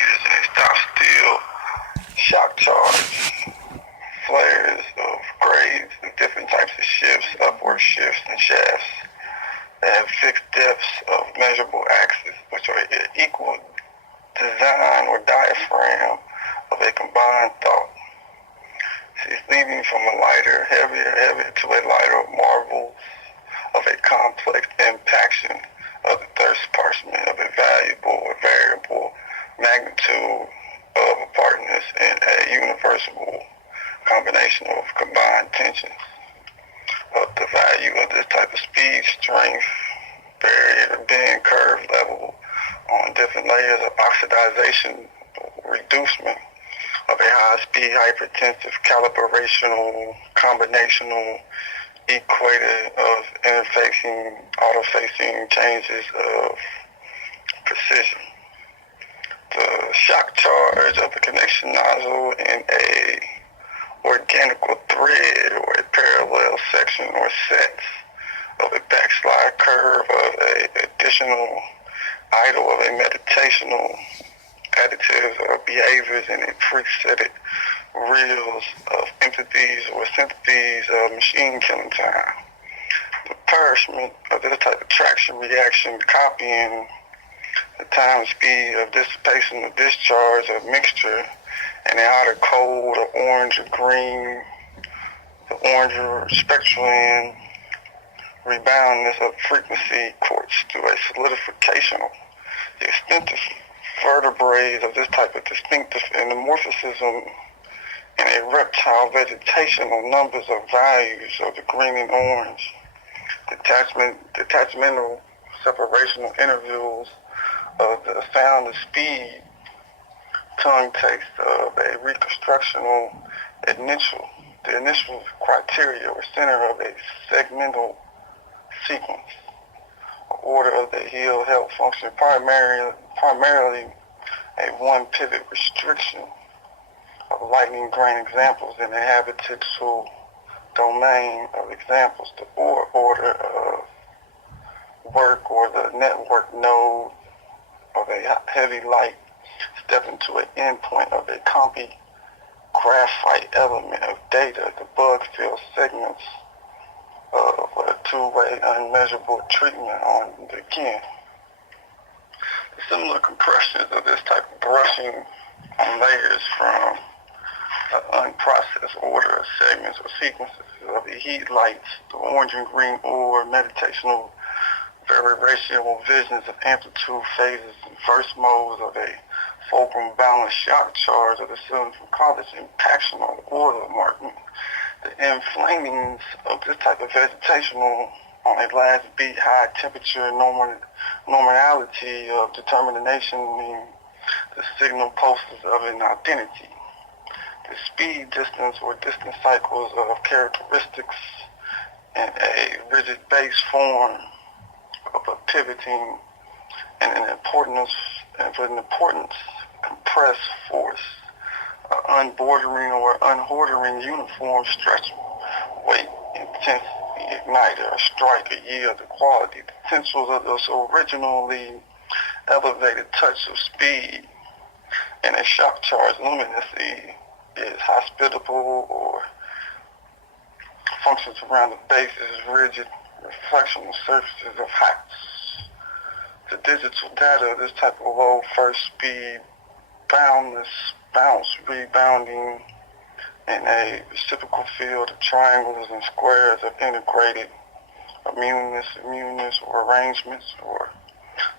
and they stop still, shock charge, flares of grades and different types of shifts, upward shifts and shafts. They have fixed depths of measurable axes, which are equal design or diaphragm of a combined thought. She's leading from a lighter, heavier to a lighter marvel of a complex impaction of the thirst parchment of a valuable or variable magnitude of apartness and a universal combination of combined tensions. Of the value of this type of speed, strength, barrier, bend, curve, level on different layers of oxidization, reducement of a high-speed, hypertensive, calibrational, combinational, equator of interfacing, auto-facing changes of precision. The shock charge of the connection nozzle in a organical thread or a parallel section or sets of a backslide curve of a additional idle of a meditational additives or behaviors in a presetted reels of entities or synthethes of machine killing time. The parchment of this type of traction reaction copying the time speed of dissipation of discharge of mixture and a hot or cold or orange or green, the orange or spectral reboundness of frequency quartz to a solidification. The extensive vertebrae of this type of distinctive endomorphism in a reptile vegetational numbers of values of the green and orange, detachmental separational intervals of the sound of speed, tongue taste of a reconstructional the initial criteria or center of a segmental sequence, order of the heel health function, primarily a one pivot restriction of lightning grain examples in a habitable domain of examples, the order of work or the network node of a heavy light step into an endpoint of a compy graphite element of data, the bug field segments of a two-way unmeasurable treatment on the again. The similar compressions of this type of brushing on layers from an unprocessed order of segments or sequences of the heat lights, the orange and green ore, meditational variational visions of amplitude phases and first modes of a fulcrum balanced shock charge of the cylinder from college impaction on the order marking. The inflamings of this type of vegetational on a last beat high temperature normality of determination mean the signal pulses of an identity. The speed distance or distance cycles of characteristics in a rigid base form of a pivoting and an importance compressed force, unbordering or unhoardering uniform stretch, weight, intensity, igniter, strike, a yield, the quality, the potentials of this originally elevated touch of speed and a shock charge luminously is hospitable or functions around the base as rigid reflectional surfaces of heights. The digital data of this type of low first speed boundless bounce rebounding in a reciprocal field of triangles and squares of integrated immuneness or arrangements, or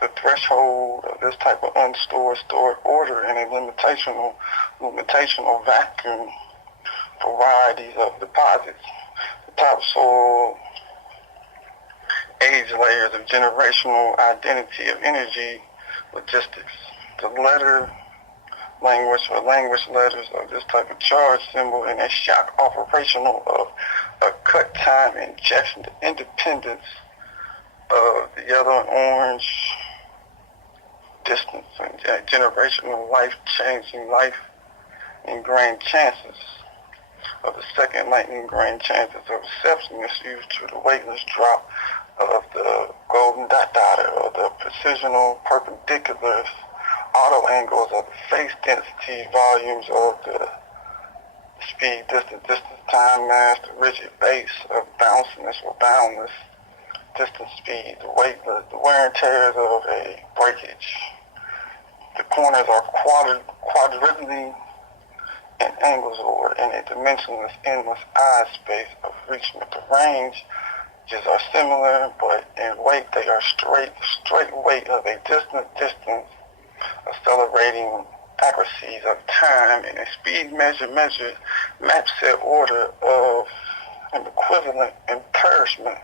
the threshold of this type of stored order in a limitational vacuum varieties of deposits, the topsoil age layers of generational identity of energy logistics, the letter language or language letters of this type of charge symbol in a shock operational of a cut time injection, the independence of the yellow and orange distance and generational life-changing, life-ingrained chances of the second lightning-ingrained chances of reception is used to the weightless drop of the golden dot or the precisional perpendiculars auto angles of the face density, volumes of the speed, distance, time, mass, the rigid base of bounciness or boundless, distance, speed, the weight, the wear and tears of a breakage. The corners are quadrilateral and angles or in a dimensionless, endless eye space of reachment. The ranges are similar, but in weight they are straight weight of a distance, accelerating accuracies of time, and a speed measure map set order of an equivalent embarrassment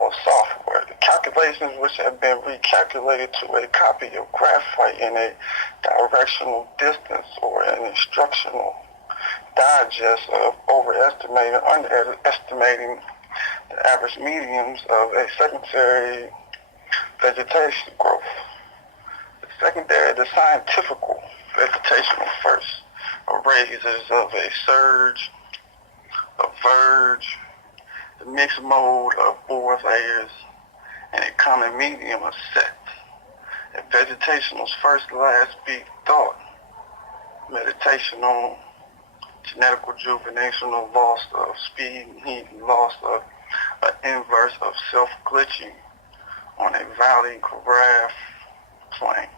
of software. The calculations which have been recalculated to a copy of graphite in a directional distance or an instructional digest of overestimating, underestimating the average mediums of a secondary vegetation growth. The scientifical vegetational first raises of a surge, a verge, the mixed mode of 4 layers, and a common medium of set. A vegetational's first last beat thought, meditational, genetical juvenational, loss of speed and heat, and loss of an inverse of self-glitching on a valley graph plane.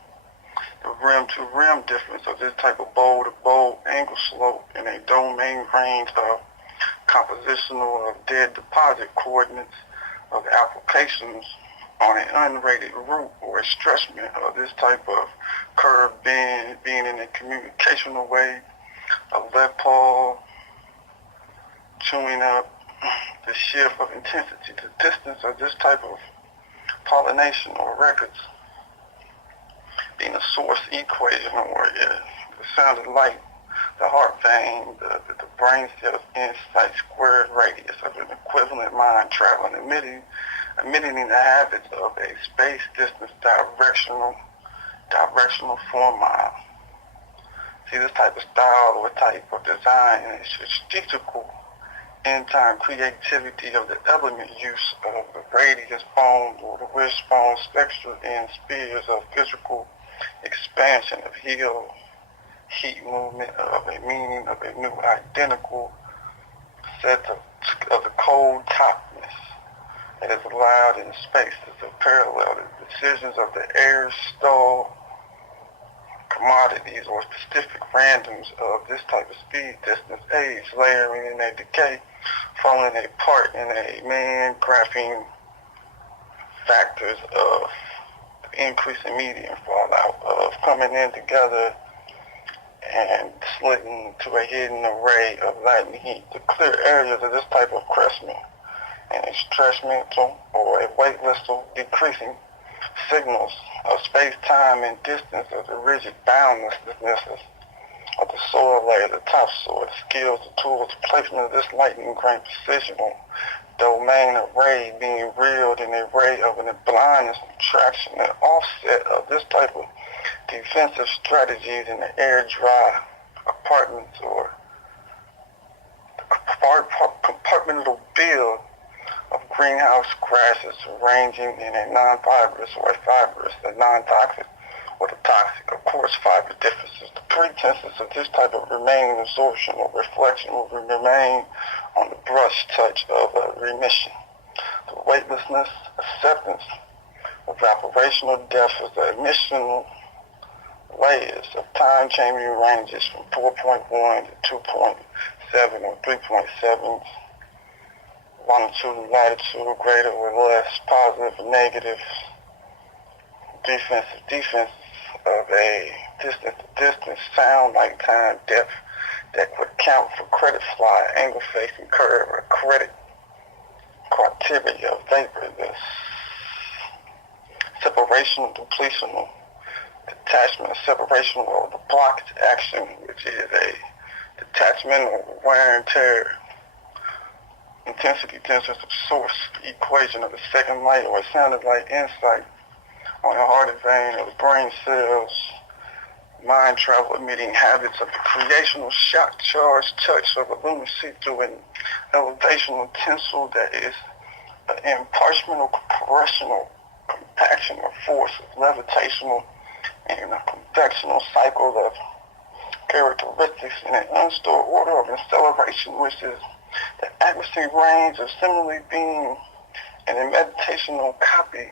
The rim-to-rim difference of this type of bowl-to-bowl angle slope in a domain range of compositional of dead deposit coordinates of applications on an unrated route or a stretchment of this type of curve being in a communicational way, a lead paw chewing up the shift of intensity, the distance of this type of pollination or records being a source equation or the sound of light, the heart vein, the brain cells insight squared radius of an equivalent mind traveling, emitting the habits of a space distance directional 4 mile. See, this type of style or type of design is strategical in-time creativity of the element use of the radius bone or the wishbone spectral in spheres of physical expansion of heat movement of a meaning of a new identical set of the cold topness that is allowed in space as a parallel to the decisions of the air stall commodities or specific randoms of this type of speed, distance, age, layering in a decay, falling apart in a man graphing factors of increasing medium fallout of coming in together and slitting to a hidden array of light and heat. The clear areas of this type of crestment and a stretchmental or a weightlessal decreasing signals of space, time, and distance of the rigid boundlessness of the soil layer, the topsoil, the skills, the tools, the placement of this lightning grain precisional domain array being reeled in a ray of an blindness, traction, and offset of this type of defensive strategies in the air dry apartments or compartmental build of greenhouse grasses ranging in a non-fibrous or a fibrous, the non-toxic or the toxic, of course, fiber differences. The pretenses of this type of remaining absorption or reflection will remain on the brush touch of a remission. The weightlessness, acceptance of operational depth of the emission layers of time changing ranges from 4.1 to 2.7 or 3.7 longitude and latitude, greater or less, positive or negative, defense of a distance, sound like time, depth that would count for credit fly, angle facing curve, or credit criteria of vapor, this separational, depletional, detachment, separational, or the blockage action, which is a detachment or wear and tear, intensity distance of source equation of the second light or sounded light insight on the heart vein of the brain cells, mind travel emitting habits of the creational shock charge touch of a lunacy through an elevational tensile that is an imparchmental compressional compaction or force of levitational in a convectional cycle of characteristics in an unstored order of acceleration, which is the atmospheric range of similarly being an imitational copy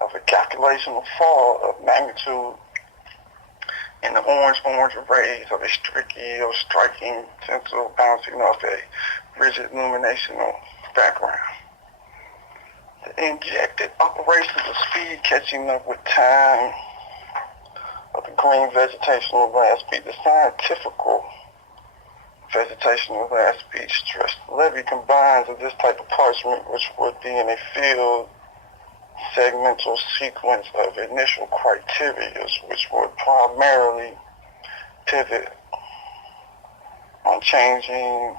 of a calculational fall of magnitude in the orange rays of a streaky or striking tinsel bouncing off a rigid illuminational background. The injected operations of speed catching up with time of the green vegetational last beat, the scientifical vegetational last beat stress levy combines of this type of parchment, which would be in a field segmental sequence of initial criteria, which would primarily pivot on changing